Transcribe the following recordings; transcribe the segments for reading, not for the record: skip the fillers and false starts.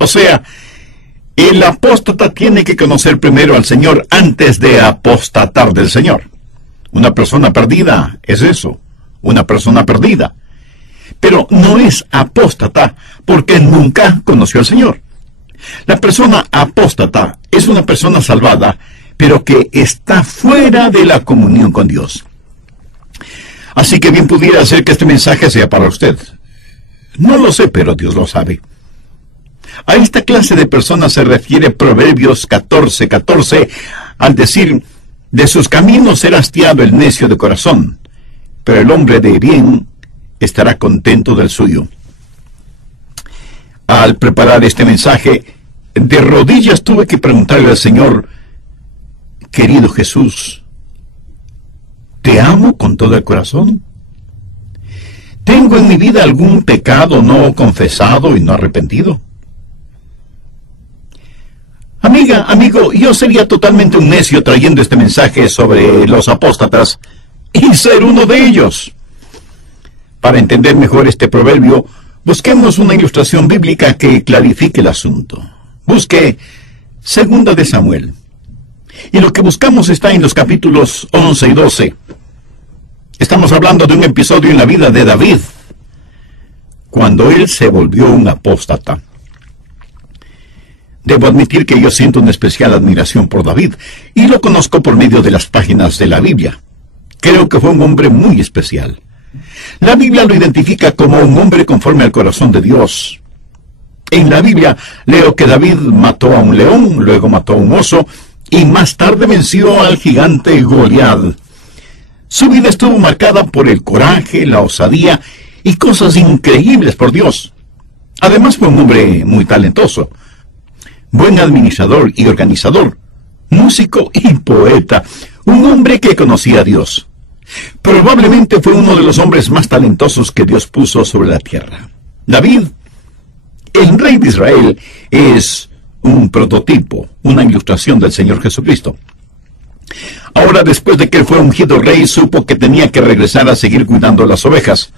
O sea, el apóstata tiene que conocer primero al Señor antes de apostatar del Señor. Una persona perdida es eso, una persona perdida. Pero no es apóstata porque nunca conoció al Señor. La persona apóstata es una persona salvada, pero que está fuera de la comunión con Dios. Así que bien pudiera ser que este mensaje sea para usted. No lo sé, pero Dios lo sabe. A esta clase de personas se refiere Proverbios 14:14, al decir: de sus caminos será hastiado el necio de corazón, pero el hombre de bien estará contento del suyo. Al preparar este mensaje, de rodillas tuve que preguntarle al Señor: querido Jesús, ¿te amo con todo el corazón? ¿Tengo en mi vida algún pecado no confesado y no arrepentido? Amiga, amigo, yo sería totalmente un necio trayendo este mensaje sobre los apóstatas y ser uno de ellos. Para entender mejor este proverbio, busquemos una ilustración bíblica que clarifique el asunto. Busque 2 de Samuel. Y lo que buscamos está en los capítulos 11 y 12. Estamos hablando de un episodio en la vida de David, cuando él se volvió un apóstata. Debo admitir que yo siento una especial admiración por David, y lo conozco por medio de las páginas de la Biblia. Creo que fue un hombre muy especial. La Biblia lo identifica como un hombre conforme al corazón de Dios. En la Biblia leo que David mató a un león, luego mató a un oso, y más tarde venció al gigante Goliat. Su vida estuvo marcada por el coraje, la osadía y cosas increíbles por Dios. Además fue un hombre muy talentoso, buen administrador y organizador, músico y poeta, un hombre que conocía a Dios. Probablemente fue uno de los hombres más talentosos que Dios puso sobre la tierra. David, el rey de Israel, es un prototipo, una ilustración del Señor Jesucristo. Ahora, después de que él fue ungido rey, supo que tenía que regresar a seguir cuidando las ovejas.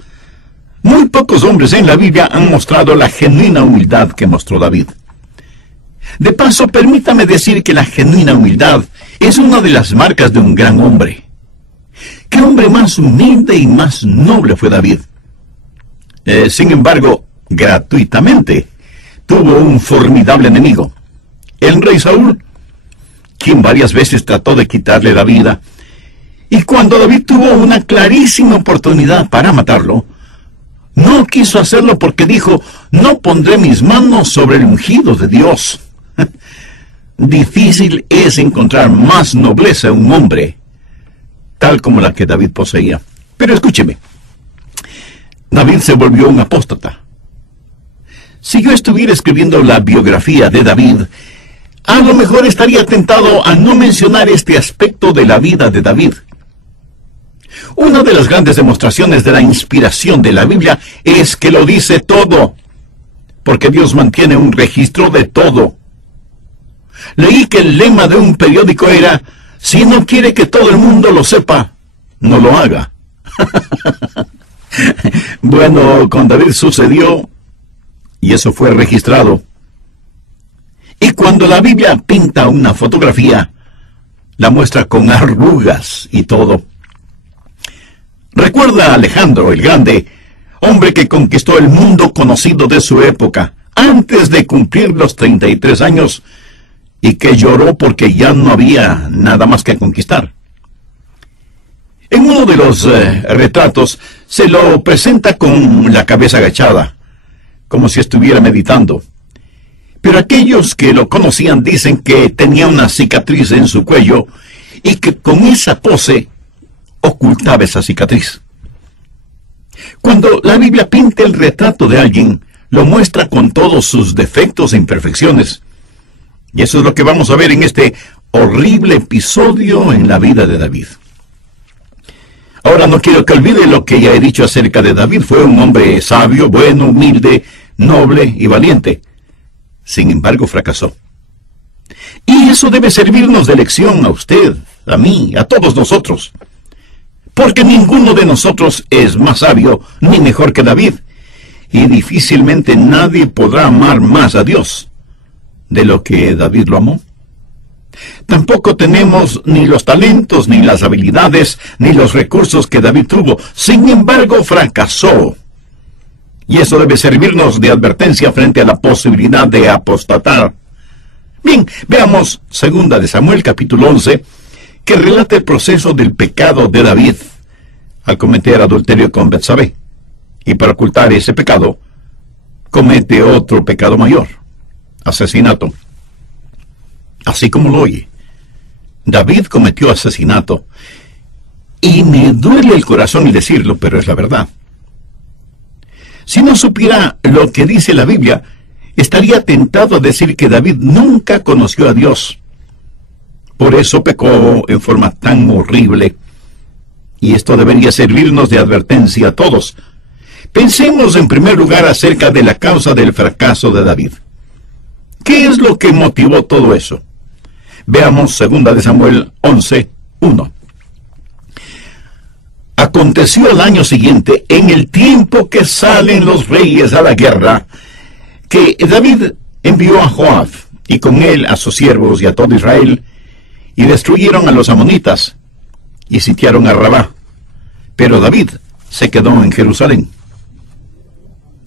Muy pocos hombres en la Biblia han mostrado la genuina humildad que mostró David. De paso, permítame decir que la genuina humildad es una de las marcas de un gran hombre. ¿Qué hombre más humilde y más noble fue David? Sin embargo, gratuitamente, tuvo un formidable enemigo, el rey Saúl, quien varias veces trató de quitarle la vida. Y cuando David tuvo una clarísima oportunidad para matarlo, no quiso hacerlo porque dijo: no pondré mis manos sobre el ungido de Dios. Difícil es encontrar más nobleza en un hombre, tal como la que David poseía. Pero escúcheme, David se volvió un apóstata. Si yo estuviera escribiendo la biografía de David, a lo mejor estaría tentado a no mencionar este aspecto de la vida de David. Una de las grandes demostraciones de la inspiración de la Biblia es que lo dice todo, porque Dios mantiene un registro de todo. Leí que el lema de un periódico era: si no quiere que todo el mundo lo sepa, no lo haga. Bueno, con David sucedió, y eso fue registrado. Y cuando la Biblia pinta una fotografía, la muestra con arrugas y todo. Recuerda a Alejandro el Grande, hombre que conquistó el mundo conocido de su época, antes de cumplir los 33 años, y que lloró porque ya no había nada más que conquistar. En uno de los retratos se lo presenta con la cabeza agachada, como si estuviera meditando. Pero aquellos que lo conocían dicen que tenía una cicatriz en su cuello y que con esa pose ocultaba esa cicatriz. Cuando la Biblia pinta el retrato de alguien, lo muestra con todos sus defectos e imperfecciones. Y eso es lo que vamos a ver en este horrible episodio en la vida de David. Ahora no quiero que olvide lo que ya he dicho acerca de David. Fue un hombre sabio, bueno, humilde, noble y valiente. Sin embargo, fracasó. Y eso debe servirnos de lección a usted, a mí, a todos nosotros. Porque ninguno de nosotros es más sabio ni mejor que David. Y difícilmente nadie podrá amar más a Dios de lo que David lo amó. Tampoco tenemos ni los talentos, ni las habilidades, ni los recursos que David tuvo. Sin embargo, fracasó. Y eso debe servirnos de advertencia frente a la posibilidad de apostatar. Bien, veamos 2 de Samuel, capítulo 11, que relata el proceso del pecado de David al cometer adulterio con Betsabé. Y para ocultar ese pecado, comete otro pecado mayor: asesinato. Así como lo oye, David cometió asesinato. Y me duele el corazón el decirlo, pero es la verdad. Si no supiera lo que dice la Biblia, estaría tentado a decir que David nunca conoció a Dios. Por eso pecó en forma tan horrible. Y esto debería servirnos de advertencia a todos. Pensemos en primer lugar acerca de la causa del fracaso de David. ¿Qué es lo que motivó todo eso? Veamos 2 de Samuel 11, 1. Aconteció el año siguiente, en el tiempo que salen los reyes a la guerra, que David envió a Joab, y con él a sus siervos y a todo Israel, y destruyeron a los amonitas, y sitiaron a Rabá. Pero David se quedó en Jerusalén.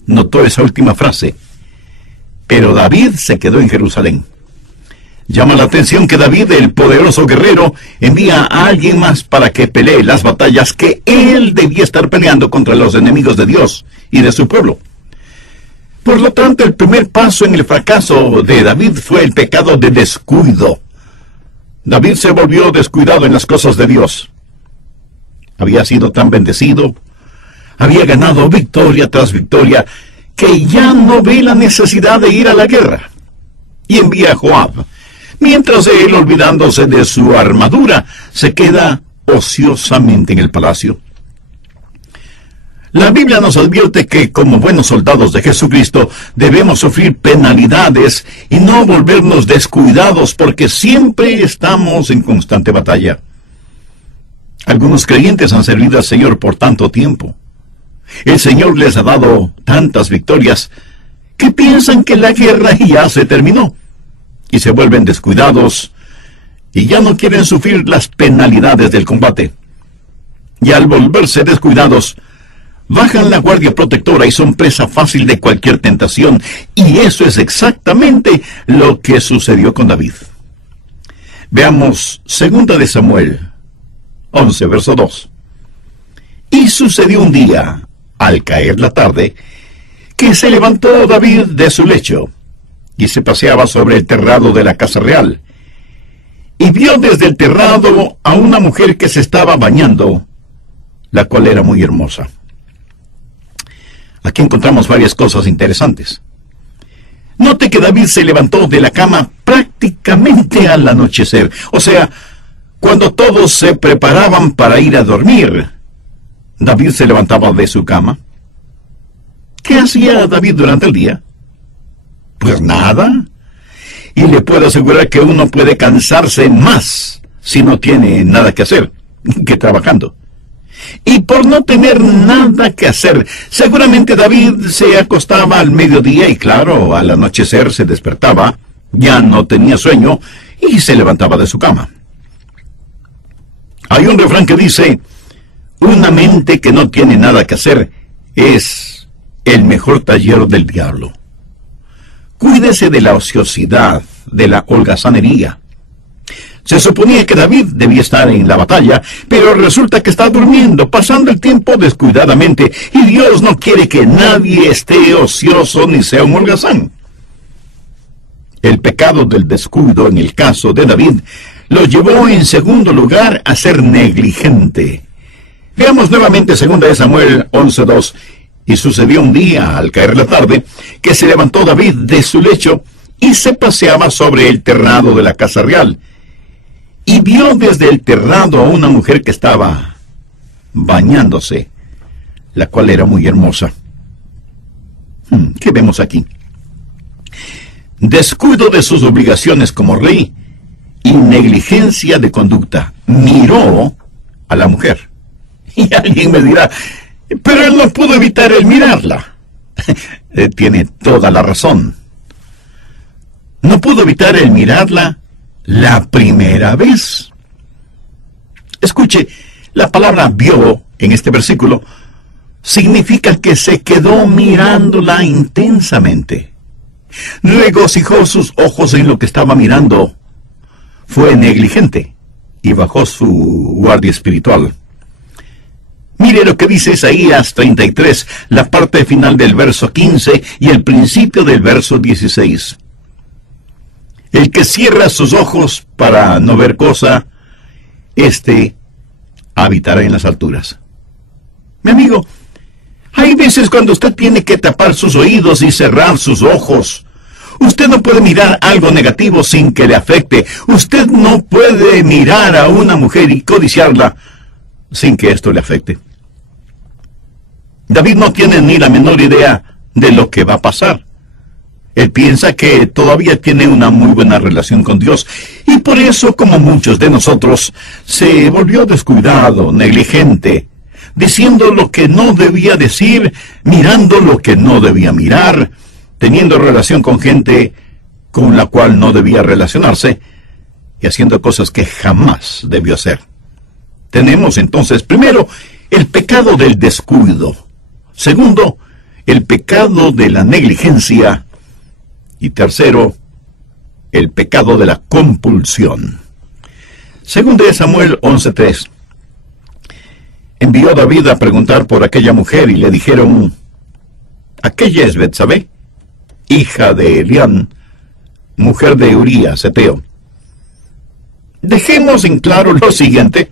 Notó esa última frase: pero David se quedó en Jerusalén. Llama la atención que David, el poderoso guerrero, envía a alguien más para que pelee las batallas que él debía estar peleando contra los enemigos de Dios y de su pueblo. Por lo tanto, el primer paso en el fracaso de David fue el pecado de descuido. David se volvió descuidado en las cosas de Dios. Había sido tan bendecido, había ganado victoria tras victoria, que ya no ve la necesidad de ir a la guerra. Y envía a Joab, mientras él, olvidándose de su armadura, se queda ociosamente en el palacio. La Biblia nos advierte que, como buenos soldados de Jesucristo, debemos sufrir penalidades y no volvernos descuidados, porque siempre estamos en constante batalla. Algunos creyentes han servido al Señor por tanto tiempo. El Señor les ha dado tantas victorias que piensan que la guerra ya se terminó, y se vuelven descuidados y ya no quieren sufrir las penalidades del combate. Y al volverse descuidados, bajan la guardia protectora y son presa fácil de cualquier tentación. Y eso es exactamente lo que sucedió con David. Veamos 2 de Samuel 11, verso 2. Y sucedió un día, al caer la tarde, que se levantó David de su lecho y se paseaba sobre el terrado de la casa real, y vio desde el terrado a una mujer que se estaba bañando, la cual era muy hermosa. Aquí encontramos varias cosas interesantes. Note que David se levantó de la cama prácticamente al anochecer, o sea, cuando todos se preparaban para ir a dormir. David se levantaba de su cama. ¿Qué hacía David durante el día? Pues nada. Y le puedo asegurar que uno puede cansarse más si no tiene nada que hacer que trabajando. Y por no tener nada que hacer, seguramente David se acostaba al mediodía y, claro, al anochecer se despertaba, ya no tenía sueño y se levantaba de su cama. Hay un refrán que dice: una mente que no tiene nada que hacer es el mejor taller del diablo. Cuídese de la ociosidad, de la holgazanería. Se suponía que David debía estar en la batalla, pero resulta que está durmiendo, pasando el tiempo descuidadamente, y Dios no quiere que nadie esté ocioso ni sea un holgazán. El pecado del descuido, en el caso de David, lo llevó en segundo lugar a ser negligente. Veamos nuevamente 2 de Samuel 11:2. Y sucedió un día, al caer la tarde, que se levantó David de su lecho y se paseaba sobre el terrado de la casa real, y vio desde el terrado a una mujer que estaba bañándose, la cual era muy hermosa. ¿Qué vemos aquí? Descuido de sus obligaciones como rey y negligencia de conducta. Miró a la mujer. Y alguien me dirá: pero él no pudo evitar el mirarla. Tiene toda la razón. no pudo evitar el mirarla la primera vez. Escuche, la palabra vio en este versículo significa que se quedó mirándola intensamente. Regocijó sus ojos en lo que estaba mirando. Fue negligente y bajó su guardia espiritual. Mire lo que dice Isaías 33, la parte final del verso 15 y el principio del verso 16. El que cierra sus ojos para no ver cosa, éste habitará en las alturas. Mi amigo, hay veces cuando usted tiene que tapar sus oídos y cerrar sus ojos. Usted no puede mirar algo negativo sin que le afecte. Usted no puede mirar a una mujer y codiciarla sin que esto le afecte. David no tiene ni la menor idea de lo que va a pasar. Él piensa que todavía tiene una muy buena relación con Dios, y por eso, como muchos de nosotros, se volvió descuidado, negligente, diciendo lo que no debía decir, mirando lo que no debía mirar, teniendo relación con gente con la cual no debía relacionarse, y haciendo cosas que jamás debió hacer. Tenemos entonces, primero, el pecado del descuido. Segundo, el pecado de la negligencia. Y tercero, el pecado de la compulsión. Según de Samuel 11:3, envió David a preguntar por aquella mujer y le dijeron: aquella es Betsabé, hija de Elián, mujer de Urías Heteo. Dejemos en claro lo siguiente.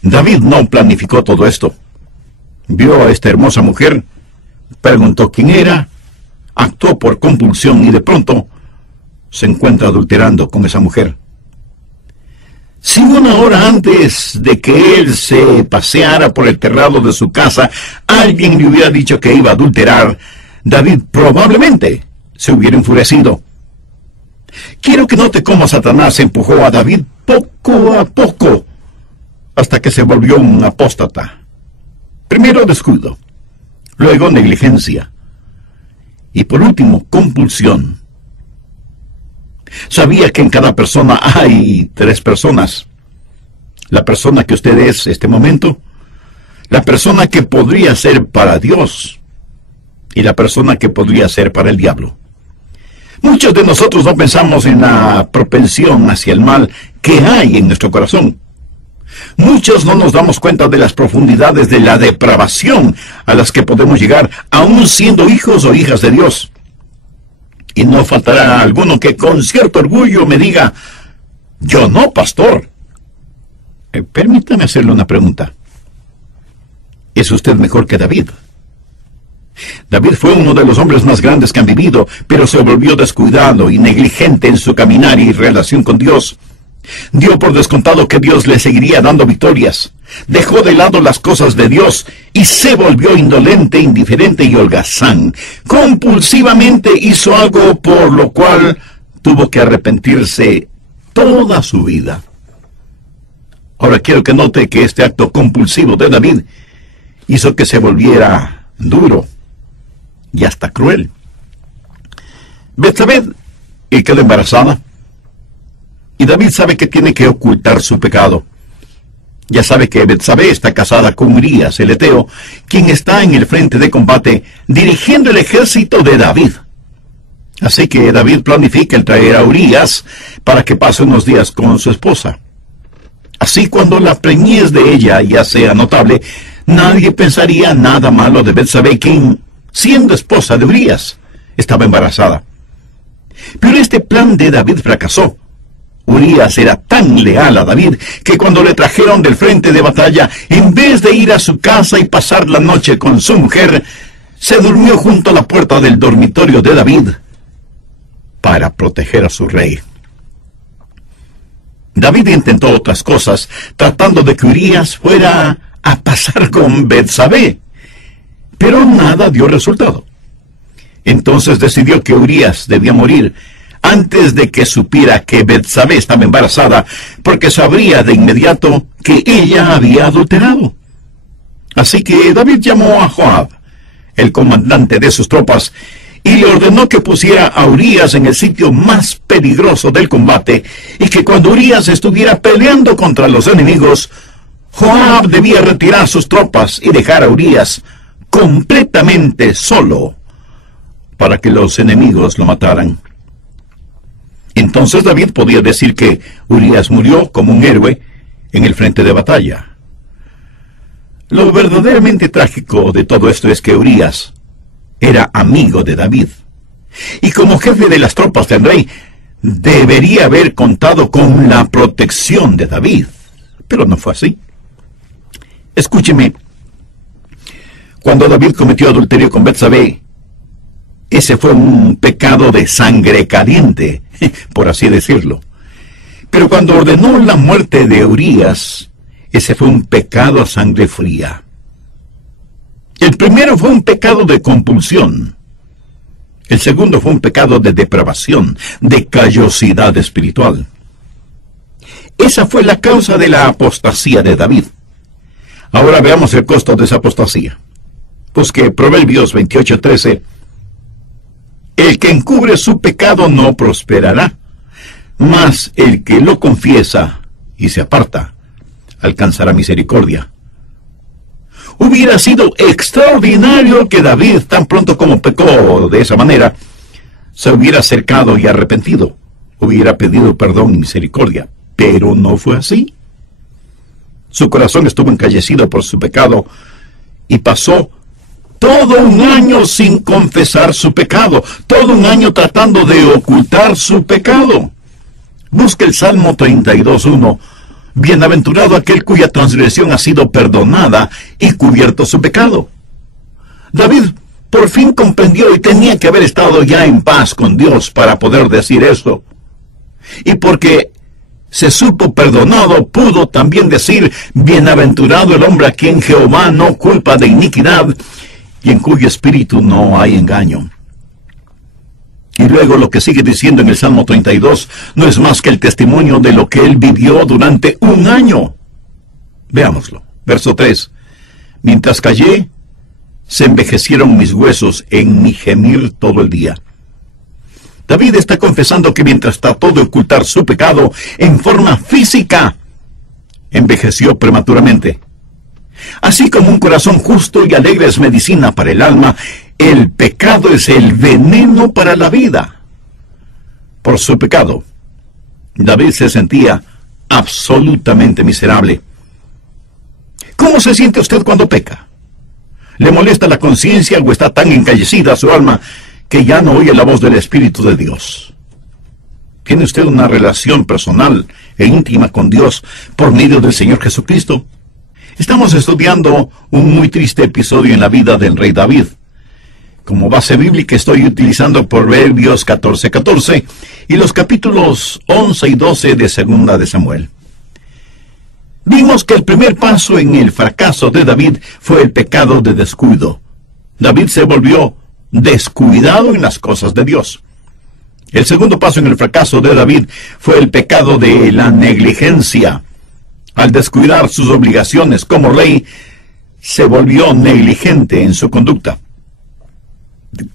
David no planificó todo esto. Vio a esta hermosa mujer, preguntó quién era, actuó por compulsión y de pronto se encuentra adulterando con esa mujer. Si una hora antes de que él se paseara por el terrado de su casa, alguien le hubiera dicho que iba a adulterar, David probablemente se hubiera enfurecido. Quiero que note cómo Satanás empujó a David poco a poco hasta que se volvió un apóstata. Primero descuido, luego negligencia, y por último compulsión. Sabía que en cada persona hay tres personas. La persona que usted es este momento, la persona que podría ser para Dios y la persona que podría ser para el diablo. Muchos de nosotros no pensamos en la propensión hacia el mal que hay en nuestro corazón. Muchos no nos damos cuenta de las profundidades de la depravación a las que podemos llegar, aún siendo hijos o hijas de Dios. Y no faltará alguno que con cierto orgullo me diga: yo no, pastor. Permítame hacerle una pregunta. ¿Es usted mejor que David? David fue uno de los hombres más grandes que han vivido, pero se volvió descuidado y negligente en su caminar y relación con Dios. Dio por descontado que Dios le seguiría dando victorias. Dejó de lado las cosas de Dios y se volvió indolente, indiferente y holgazán. Compulsivamente hizo algo por lo cual tuvo que arrepentirse toda su vida. Ahora quiero que note que este acto compulsivo de David hizo que se volviera duro y hasta cruel. Betsabé quedó embarazada. Y David sabe que tiene que ocultar su pecado. Ya sabe que Betsabé está casada con Urías el Heteo, quien está en el frente de combate dirigiendo el ejército de David. Así que David planifica el traer a Urías para que pase unos días con su esposa. Así, cuando la preñez de ella ya sea notable, nadie pensaría nada malo de Betsabé, quien, siendo esposa de Urías, estaba embarazada. Pero este plan de David fracasó. Urías era tan leal a David que cuando le trajeron del frente de batalla, en vez de ir a su casa y pasar la noche con su mujer, se durmió junto a la puerta del dormitorio de David para proteger a su rey. David intentó otras cosas, tratando de que Urías fuera a pasar con Betsabé, pero nada dio resultado. Entonces decidió que Urías debía morir antes de que supiera que Betsabé estaba embarazada, porque sabría de inmediato que ella había adulterado. Así que David llamó a Joab, el comandante de sus tropas, y le ordenó que pusiera a Urías en el sitio más peligroso del combate, y que cuando Urías estuviera peleando contra los enemigos, Joab debía retirar sus tropas y dejar a Urías completamente solo para que los enemigos lo mataran. Entonces David podía decir que Urías murió como un héroe en el frente de batalla. Lo verdaderamente trágico de todo esto es que Urías era amigo de David, y como jefe de las tropas del rey debería haber contado con la protección de David, pero no fue así. Escúcheme, cuando David cometió adulterio con Betsabé, ese fue un pecado de sangre caliente, por así decirlo. Pero cuando ordenó la muerte de Urías, ese fue un pecado a sangre fría. El primero fue un pecado de compulsión. El segundo fue un pecado de depravación, de callosidad espiritual. Esa fue la causa de la apostasía de David. Ahora veamos el costo de esa apostasía. Busque Proverbios 28:13. El que encubre su pecado no prosperará, mas el que lo confiesa y se aparta alcanzará misericordia. Hubiera sido extraordinario que David, tan pronto como pecó de esa manera, se hubiera acercado y arrepentido, hubiera pedido perdón y misericordia, pero no fue así. Su corazón estuvo encallecido por su pecado y pasó todo un año sin confesar su pecado, todo un año tratando de ocultar su pecado. Busque el Salmo 32:1. Bienaventurado aquel cuya transgresión ha sido perdonada y cubierto su pecado. David por fin comprendió y tenía que haber estado ya en paz con Dios para poder decir eso. Y porque se supo perdonado, pudo también decir, bienaventurado el hombre a quien Jehová no culpa de iniquidad y en cuyo espíritu no hay engaño. Y luego lo que sigue diciendo en el Salmo 32 no es más que el testimonio de lo que él vivió durante un año. Veámoslo. Verso 3. Mientras callé, se envejecieron mis huesos en mi gemir todo el día. David está confesando que mientras trató de ocultar su pecado en forma física, envejeció prematuramente. Así como un corazón justo y alegre es medicina para el alma, el pecado es el veneno para la vida. Por su pecado, David se sentía absolutamente miserable. ¿Cómo se siente usted cuando peca? ¿Le molesta la conciencia o está tan encallecida su alma que ya no oye la voz del Espíritu de Dios? ¿Tiene usted una relación personal e íntima con Dios por medio del Señor Jesucristo? Estamos estudiando un muy triste episodio en la vida del rey David. Como base bíblica estoy utilizando Proverbios 14:14 y los capítulos 11 y 12 de Segunda de Samuel. Vimos que el primer paso en el fracaso de David fue el pecado de descuido. David se volvió descuidado en las cosas de Dios. El segundo paso en el fracaso de David fue el pecado de la negligencia. Al descuidar sus obligaciones como rey, se volvió negligente en su conducta.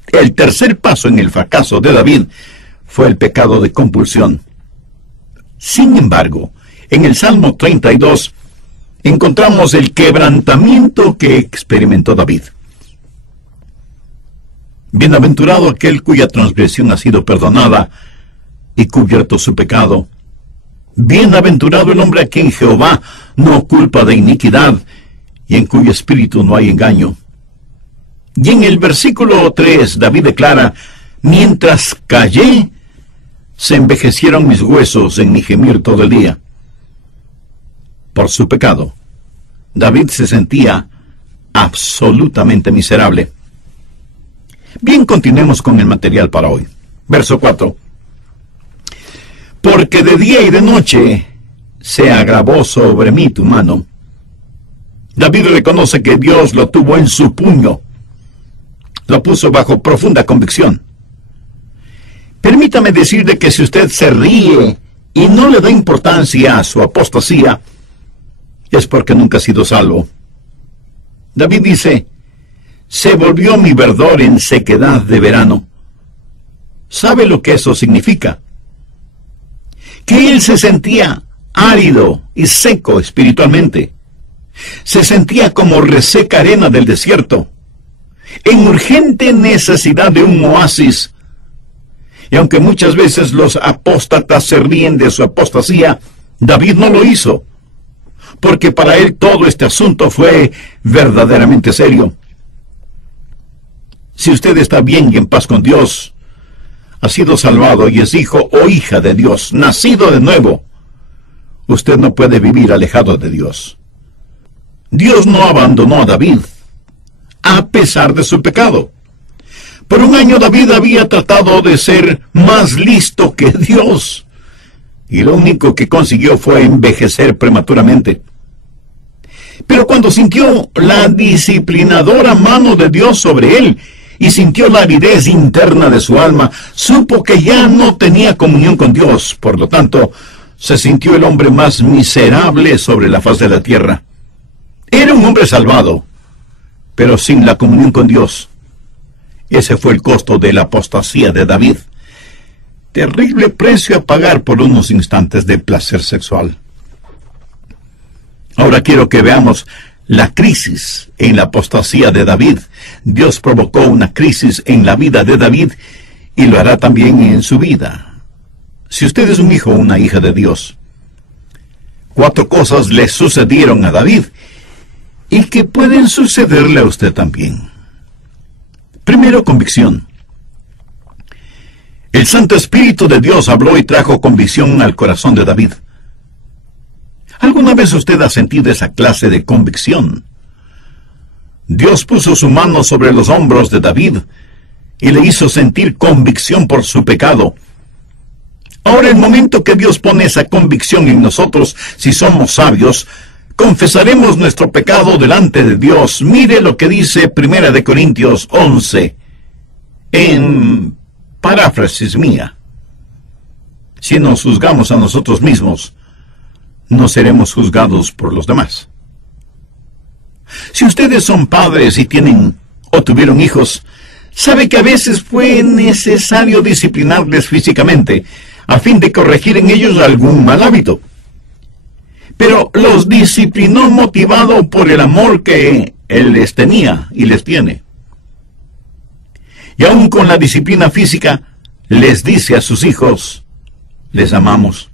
El tercer paso en el fracaso de David fue el pecado de compulsión. Sin embargo, en el Salmo 32 encontramos el quebrantamiento que experimentó David. Bienaventurado aquel cuya transgresión ha sido perdonada y cubierto su pecado. Bienaventurado el hombre a quien Jehová no culpa de iniquidad y en cuyo espíritu no hay engaño. Y en el versículo 3 David declara, mientras callé, se envejecieron mis huesos en mi gemir todo el día. Por su pecado, David se sentía absolutamente miserable. Bien, continuemos con el material para hoy. Verso 4. Porque de día y de noche se agravó sobre mí tu mano. David reconoce que Dios lo tuvo en su puño. Lo puso bajo profunda convicción. Permítame decirle que si usted se ríe y no le da importancia a su apostasía, es porque nunca ha sido salvo. David dice, se volvió mi verdor en sequedad de verano, sabe lo que eso significa. Que él se sentía árido y seco espiritualmente. Se sentía como reseca arena del desierto, en urgente necesidad de un oasis. Y aunque muchas veces los apóstatas se ríen de su apostasía, David no lo hizo, porque para él todo este asunto fue verdaderamente serio. Si usted está bien y en paz con Dios, ha sido salvado y es hijo o hija de Dios, nacido de nuevo, usted no puede vivir alejado de Dios. Dios no abandonó a David, a pesar de su pecado. Por un año David había tratado de ser más listo que Dios, y lo único que consiguió fue envejecer prematuramente. Pero cuando sintió la disciplinadora mano de Dios sobre él, y sintió la aridez interna de su alma, supo que ya no tenía comunión con Dios. Por lo tanto, se sintió el hombre más miserable sobre la faz de la tierra. Era un hombre salvado, pero sin la comunión con Dios. Ese fue el costo de la apostasía de David. Terrible precio a pagar por unos instantes de placer sexual. Ahora quiero que veamos la crisis en la apostasía de David. Dios provocó una crisis en la vida de David y lo hará también en su vida. Si usted es un hijo o una hija de Dios, 4 cosas le sucedieron a David y que pueden sucederle a usted también. Primero, convicción. El Santo Espíritu de Dios habló y trajo convicción al corazón de David. ¿Alguna vez usted ha sentido esa clase de convicción? Dios puso su mano sobre los hombros de David y le hizo sentir convicción por su pecado. Ahora, el momento que Dios pone esa convicción en nosotros, si somos sabios, confesaremos nuestro pecado delante de Dios. Mire lo que dice 1 Corintios 11, en paráfrasis mía. Si nos juzgamos a nosotros mismos, no seremos juzgados por los demás. Si ustedes son padres y tienen o tuvieron hijos, sabe que a veces fue necesario disciplinarles físicamente a fin de corregir en ellos algún mal hábito. Pero los disciplinó motivado por el amor que Él les tenía y les tiene. Y aun con la disciplina física, les dice a sus hijos, les amamos.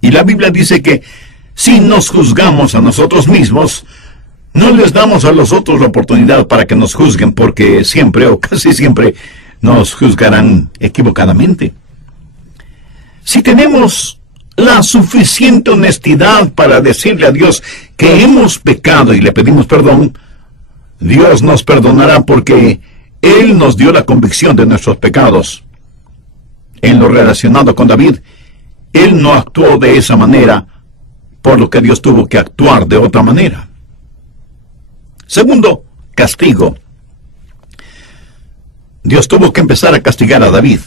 Y la Biblia dice que si nos juzgamos a nosotros mismos, no les damos a los otros la oportunidad para que nos juzguen, porque siempre o casi siempre nos juzgarán equivocadamente. Si tenemos la suficiente honestidad para decirle a Dios que hemos pecado y le pedimos perdón, Dios nos perdonará porque Él nos dio la convicción de nuestros pecados. En lo relacionado con David, él no actuó de esa manera, por lo que Dios tuvo que actuar de otra manera. Segundo, castigo. Dios tuvo que empezar a castigar a David.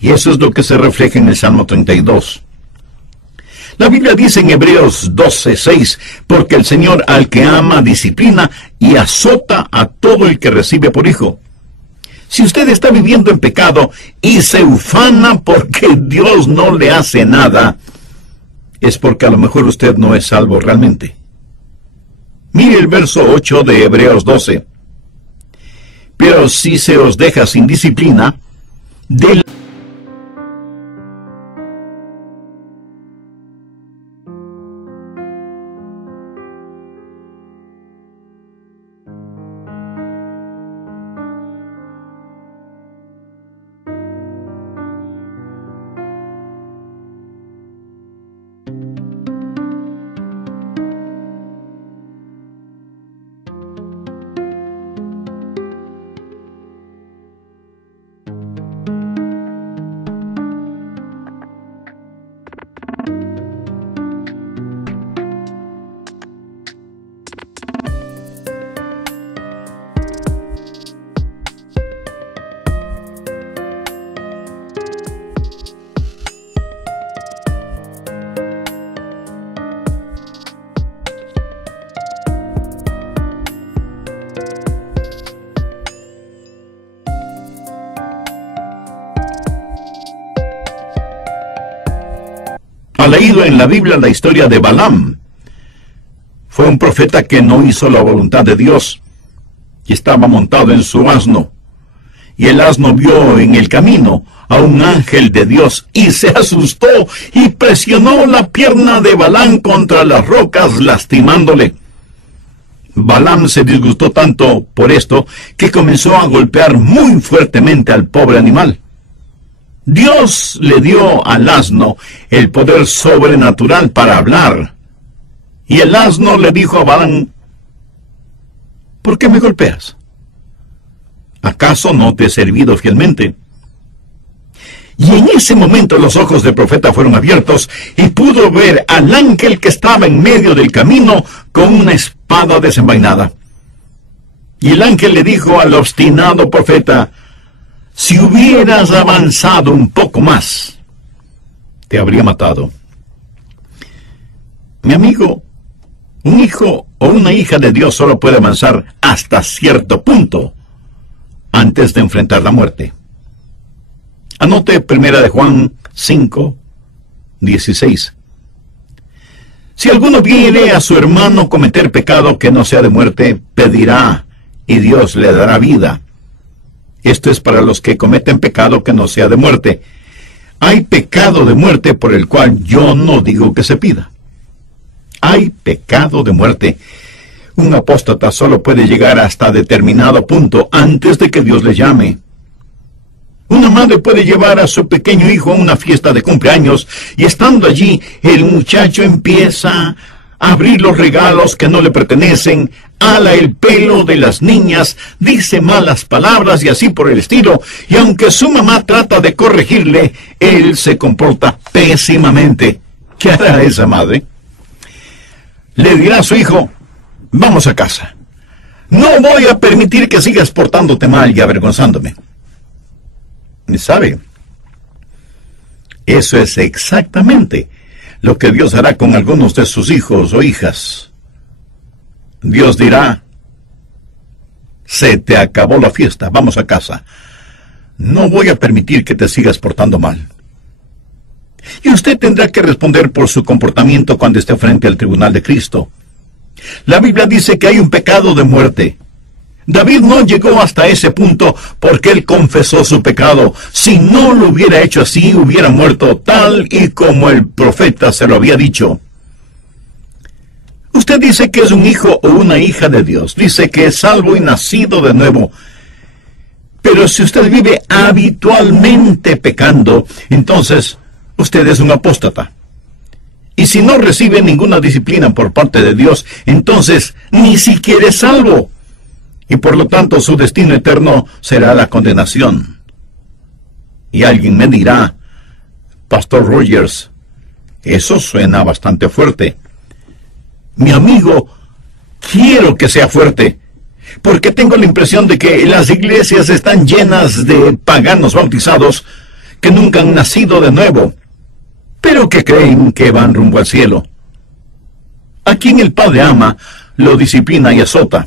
Y eso es lo que se refleja en el Salmo 32. La Biblia dice en Hebreos 12:6, porque el Señor al que ama disciplina y azota a todo el que recibe por hijo. Si usted está viviendo en pecado y se ufana porque Dios no le hace nada, es porque a lo mejor usted no es salvo realmente. Mire el verso 8 de Hebreos 12. Pero si se os deja sin disciplina, de ha leído en la Biblia la historia de Balaam. Fue un profeta que no hizo la voluntad de Dios y estaba montado en su asno. Y el asno vio en el camino a un ángel de Dios y se asustó y presionó la pierna de Balaam contra las rocas, lastimándole. Balaam se disgustó tanto por esto que comenzó a golpear muy fuertemente al pobre animal. Dios le dio al asno el poder sobrenatural para hablar. Y el asno le dijo a Balaam: ¿por qué me golpeas? ¿Acaso no te he servido fielmente? Y en ese momento los ojos del profeta fueron abiertos y pudo ver al ángel que estaba en medio del camino con una espada desenvainada. Y el ángel le dijo al obstinado profeta: si hubieras avanzado un poco más, te habría matado. Mi amigo, un hijo o una hija de Dios solo puede avanzar hasta cierto punto antes de enfrentar la muerte. Anote 1 de Juan 5:16. Si alguno viere a su hermano cometer pecado que no sea de muerte, pedirá, y Dios le dará vida. Esto es para los que cometen pecado que no sea de muerte. Hay pecado de muerte por el cual yo no digo que se pida. Hay pecado de muerte. Un apóstata solo puede llegar hasta determinado punto antes de que Dios le llame. Una madre puede llevar a su pequeño hijo a una fiesta de cumpleaños y estando allí, el muchacho empieza a abrir los regalos que no le pertenecen, ala el pelo de las niñas, dice malas palabras y así por el estilo, y aunque su mamá trata de corregirle, él se comporta pésimamente. ¿Qué hará esa madre? Le dirá a su hijo: vamos a casa. No voy a permitir que sigas portándote mal y avergonzándome. ¿Sabe? Eso es exactamente lo que Dios hará con algunos de sus hijos o hijas. Dios dirá: se te acabó la fiesta, vamos a casa. No voy a permitir que te sigas portando mal. Y usted tendrá que responder por su comportamiento cuando esté frente al tribunal de Cristo. La Biblia dice que hay un pecado de muerte. David no llegó hasta ese punto porque él confesó su pecado. Si no lo hubiera hecho así, hubiera muerto tal y como el profeta se lo había dicho. Usted dice que es un hijo o una hija de Dios. Dice que es salvo y nacido de nuevo. Pero si usted vive habitualmente pecando, entonces usted es un apóstata. Y si no recibe ninguna disciplina por parte de Dios, entonces ni siquiera es salvo. Y por lo tanto su destino eterno será la condenación. Y alguien me dirá: Pastor Rogers, eso suena bastante fuerte. Mi amigo, quiero que sea fuerte, porque tengo la impresión de que las iglesias están llenas de paganos bautizados que nunca han nacido de nuevo, pero que creen que van rumbo al cielo. A quien el Padre ama, lo disciplina y azota.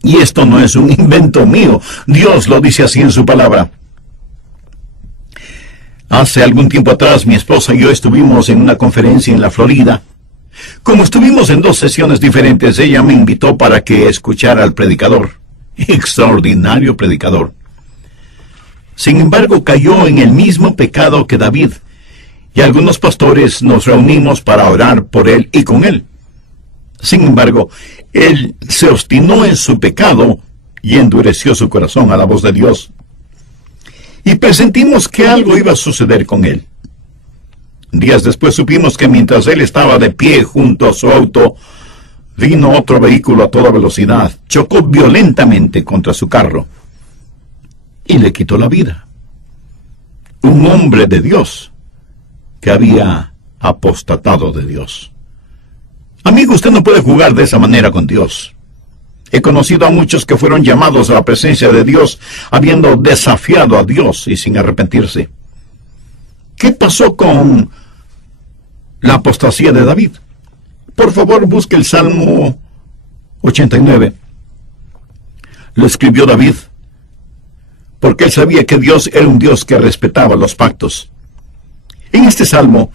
Y esto no es un invento mío. Dios lo dice así en su palabra. Hace algún tiempo atrás, mi esposa y yo estuvimos en una conferencia en la Florida. Como estuvimos en 2 sesiones diferentes, ella me invitó para que escuchara al predicador. Extraordinario predicador. Sin embargo, cayó en el mismo pecado que David. Y algunos pastores nos reunimos para orar por él y con él. Sin embargo, él se obstinó en su pecado y endureció su corazón a la voz de Dios. Y presentimos que algo iba a suceder con él. Días después supimos que mientras él estaba de pie junto a su auto, vino otro vehículo a toda velocidad, chocó violentamente contra su carro y le quitó la vida. Un hombre de Dios que había apostatado de Dios. Amigo, usted no puede jugar de esa manera con Dios. He conocido a muchos que fueron llamados a la presencia de Dios habiendo desafiado a Dios y sin arrepentirse. ¿Qué pasó con la apostasía de David? Por favor, busque el Salmo 89. Lo escribió David, porque él sabía que Dios era un Dios que respetaba los pactos. En este salmo,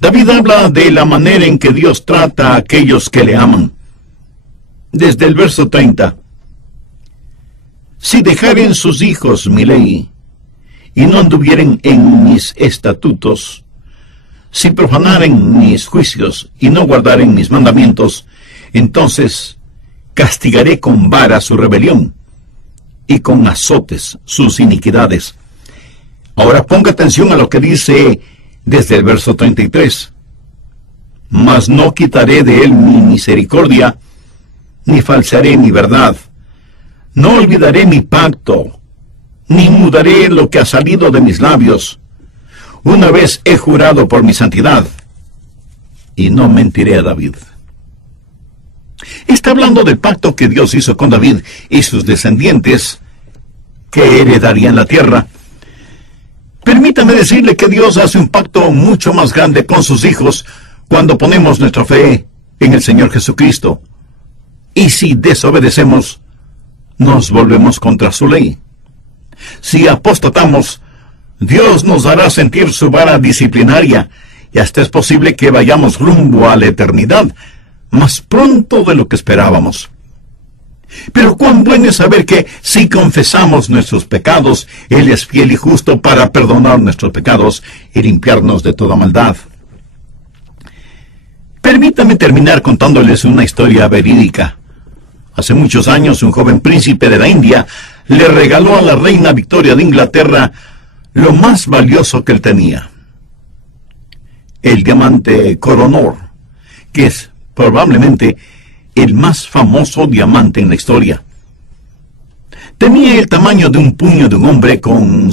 David habla de la manera en que Dios trata a aquellos que le aman. Desde el verso 30. Si dejaren sus hijos mi ley, y no anduvieren en mis estatutos, si profanaren mis juicios, y no guardaren mis mandamientos, entonces castigaré con vara su rebelión, y con azotes sus iniquidades. Ahora ponga atención a lo que dice desde el verso 33. Mas no quitaré de él mi misericordia, ni falsearé mi verdad. No olvidaré mi pacto, ni mudaré lo que ha salido de mis labios. Una vez he jurado por mi santidad, y no mentiré a David. Está hablando del pacto que Dios hizo con David y sus descendientes, que heredarían la tierra. Permítame decirle que Dios hace un pacto mucho más grande con sus hijos cuando ponemos nuestra fe en el Señor Jesucristo. Y si desobedecemos, nos volvemos contra su ley. Si apostatamos, Dios nos hará sentir su vara disciplinaria, y hasta es posible que vayamos rumbo a la eternidad, más pronto de lo que esperábamos. Pero cuán bueno es saber que si confesamos nuestros pecados, Él es fiel y justo para perdonar nuestros pecados y limpiarnos de toda maldad. Permítame terminar contándoles una historia verídica. Hace muchos años, un joven príncipe de la India le regaló a la reina Victoria de Inglaterra lo más valioso que él tenía: el diamante Koh-i-Noor, que es probablemente el más famoso diamante en la historia. Tenía el tamaño de un puño de un hombre con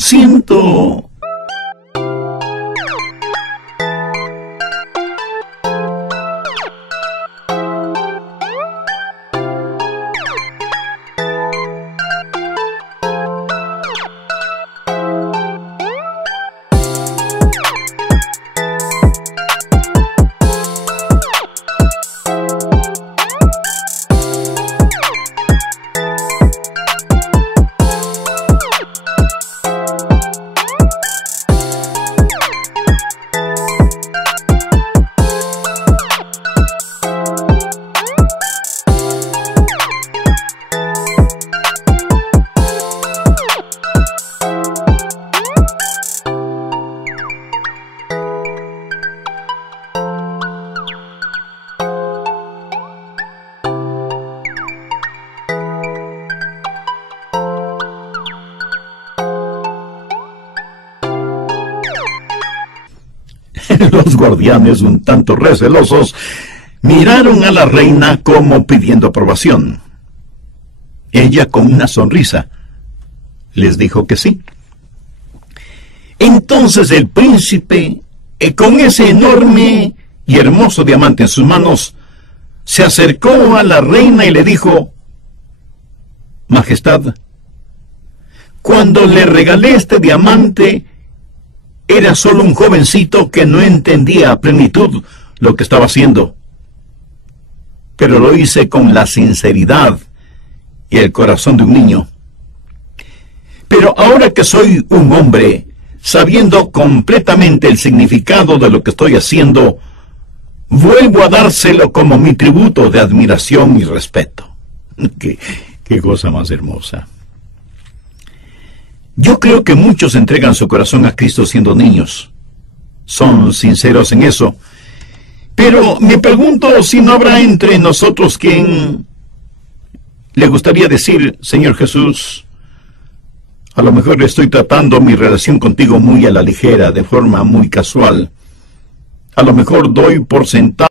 Los guardianes, un tanto recelosos, miraron a la reina como pidiendo aprobación. Ella, con una sonrisa, les dijo que sí. Entonces el príncipe, con ese enorme y hermoso diamante en sus manos, se acercó a la reina y le dijo: Majestad, cuando le regalé este diamante, era solo un jovencito que no entendía a plenitud lo que estaba haciendo. Pero lo hice con la sinceridad y el corazón de un niño. Pero ahora que soy un hombre, sabiendo completamente el significado de lo que estoy haciendo, vuelvo a dárselo como mi tributo de admiración y respeto. Qué cosa más hermosa. Yo creo que muchos entregan su corazón a Cristo siendo niños. Son sinceros en eso. Pero me pregunto si no habrá entre nosotros quien le gustaría decir: Señor Jesús, a lo mejor estoy tratando mi relación contigo muy a la ligera, de forma muy casual. A lo mejor doy por sentado